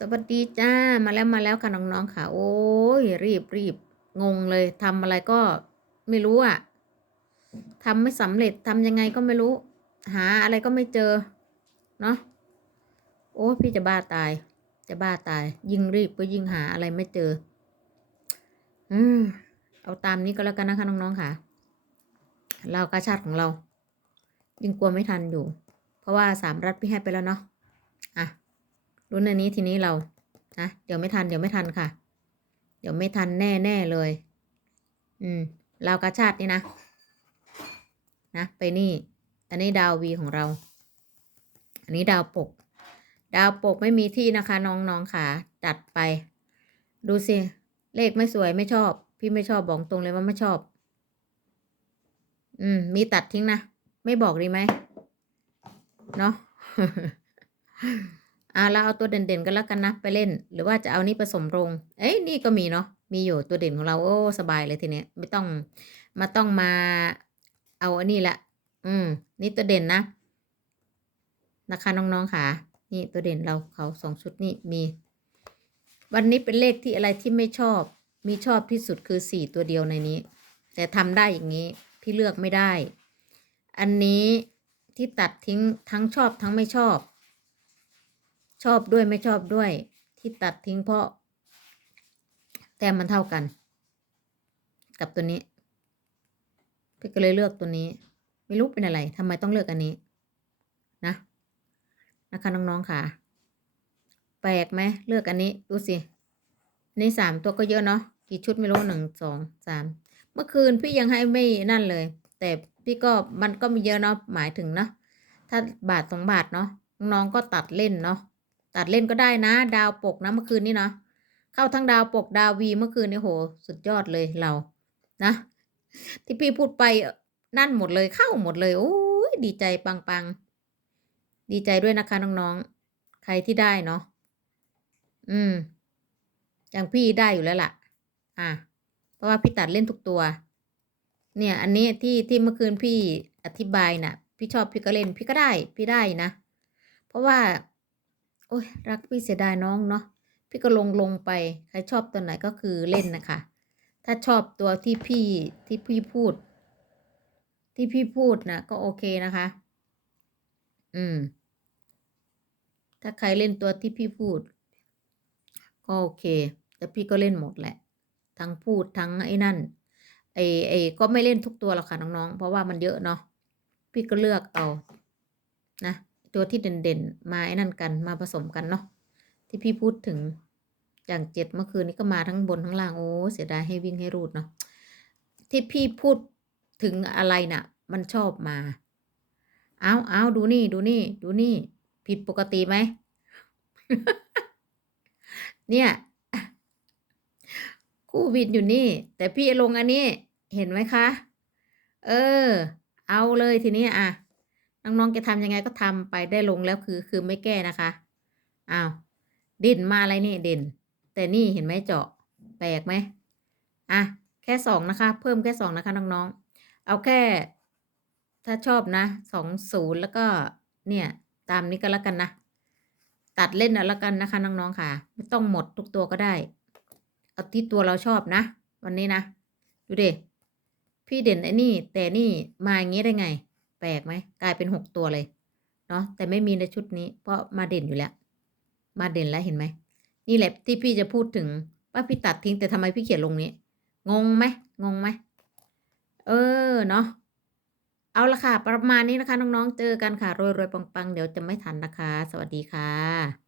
สวัสดีจ้ามาแล้วมาแล้วค่ะน้องๆค่ะ โอ้ยรีบรีบงงเลยทำอะไรก็ไม่รู้อะทำไม่สำเร็จทำยังไงก็ไม่รู้ หาอะไรก็ไม่เจอเนาะโอ้พี่จะบ้าตาย จะบ้าตาย ยิ่งรีบก็ยิ่งหาอะไรไม่เจอ อืมเอาตามนี้ก็แล้วกันนะคะน้องๆค่ะ เรากาชาติของเรา ยิ่งกลัวไม่ทันอยู่ เพราะว่าสามรัฐพี่ให้ไปแล้วเนาะอะ รุ่นอันนี้ทีนี้เรานะเดี๋ยวไม่ทันเดี๋ยวไม่ทันค่ะ เดี๋ยวไม่ทันแน่แน่เลย อืมเราวกาชาตินี่นะนะไปนี่อันนี้ดาววีของเรา อันนี้ดาวปก ดาวปกไม่มีที่นะคะ น้องๆค่ะจัดไป ดูสิ เลขไม่สวยไม่ชอบ พี่ไม่ชอบบอกตรงเลยว่าไม่ชอบ อืม มีตัดทิ้งนะ ไม่บอกดีไหมเนาะ อ่าเราเอาตัวเด่นๆกันแล้วกันนะไปเล่น หรือว่าจะเอานี่ผสมโรงเอ้ยนี่ก็มีเนาะมีอยู่ตัวเด่นของเราโอ้สบายเลยทีเนี้ยไม่ต้องมาต้องมาเอาอันนี้ละ อืม นี่ตัวเด่นนะนะคะน้องๆค่ะ นี่ตัวเด่นเราเขาสองชุดนี่มี วันนี้เป็นเลขที่อะไรที่ไม่ชอบ มีชอบที่สุดคือสี่ตัวเดียวในนี้ แต่ทำได้อย่างนี้ พี่เลือกไม่ได้ อันนี้ที่ตัดทิ้งทั้งชอบทั้งไม่ชอบ ชอบด้วยไม่ชอบด้วย ที่ตัดทิ้งเพราะ แต้มมันเท่ากัน กับตัวนี้พี่ก็เลยเลือกตัวนี้ ไม่รู้เป็นอะไรทำไมต้องเลือกอันนี้ นะ นะคะน้องๆค่ะ แปลกไหมเลือกอันนี้ ดูสิอันนี้สามตัวก็เยอะเนาะกี่ชุดไม่รู้หนึ่งสองสามเมื่อคืนพี่ยังให้ไม่นั่นเลย แต่พี่ก็มันก็มีเยอะเนาะหมายถึงเนาะถ้าบาทสองบาทเนาะน้องก็ตัดเล่นเนาะ ตัดเล่นก็ได้นะ ดาวปกนะเมื่อคืนนี้เนาะเข้าทั้งดาวปกดาววีเมื่อคืนนี้โห สุดยอดเลยเรา นะ ที่พี่พูดไปนั่นหมดเลยเข้าหมดเลยโอ้ยดีใจปังๆดีใจด้วยนะคะน้องๆ ใครที่ได้เนาะอืมอย่างพี่ได้อยู่แล้วล่ะ อะเพราะว่าพี่ตัดเล่นทุกตัว เนี่ย อันนี้ที่ที่เมื่อคืนพี่อธิบายนะ่ะ พี่ชอบพี่ก็เล่นพี่ก็ได้ พี่ได้นะ เพราะว่า โอ้ยรักพี่เสียดายน้องเนาะพี่ก็ลงลงไปใครชอบตัวไหนก็คือเล่นนะคะ ถ้าชอบตัวที่พี่ที่พี่พูด ที่พี่พูดนะก็โอเคนะคะ อืม ถ้าใครเล่นตัวที่พี่พูด ก็โอเค แต่พี่ก็เล่นหมดแหละ ทั้งพูดทั้งไอ้นั่นไอ้ไอ้ก็ไม่เล่นทุกตัวหรอกค่ะน้องๆเพราะว่ามันเยอะเนาะพี่ก็เลือกเอา นะ ตัวที่เด่นๆ มาไอ้นั่นกันมาผสมกันเนาะที่พี่พูดถึงอย่างเจ็ดเมื่อคืนนี้ก็มาทั้งบนทั้งล่างโอ้เสียดายให้วิ่งให้รูดเนาะที่พี่พูดถึงอะไรน่ะ มันชอบมา เอาเอาดูนี่ดูนี่ ดูนี่ ผิดปกติไหม เนี่ยคู่วินอยู่นี่ แต่พี่ลงอันนี้ เห็นไหมคะ เออ เอาเลยทีนี้อะ น้องๆจะทำยังไงก็ทำไปได้ลงแล้วคือคือไม่แก้นะคะอ้าวเด่นมาอะไรนี่เด่น แต่นี่เห็นไหมเจาะแปลกไหมอะแค่สองนะคะ เพิ่มแค่สองนะคะน้องๆเอาแค่ ถ้าชอบนะสองศูนย์แล้วก็เนี่ยตามนี้ก็แล้วกันนะตัดเล่นเอาแล้วกันนะคะน้องๆค่ะ ไม่ต้องหมดทุกตัวก็ได้ เอาที่ตัวเราชอบนะ วันนี้นะ ดูดิพี่เด่นไอ้นี่ แต่นี่มาอย่างงี้ได้ไง แปลกไหมกลายเป็นหกตัวเลยเนาะแต่ไม่มีในชุดนี้ เพราะมาเด่นอยู่แล้ว มาเด่นแล้วเห็นไหมนี่แหละที่พี่จะพูดถึงว่าพี่ตัดทิ้งแต่ทำไมพี่เขียนลงนี้งงไหมงงไหมเออเนาะเอาละค่ะ ประมาณนี้นะคะน้องๆเจอกันค่ะรวยๆปังๆ เดี๋ยวจะไม่ทันนะคะ สวัสดีค่ะ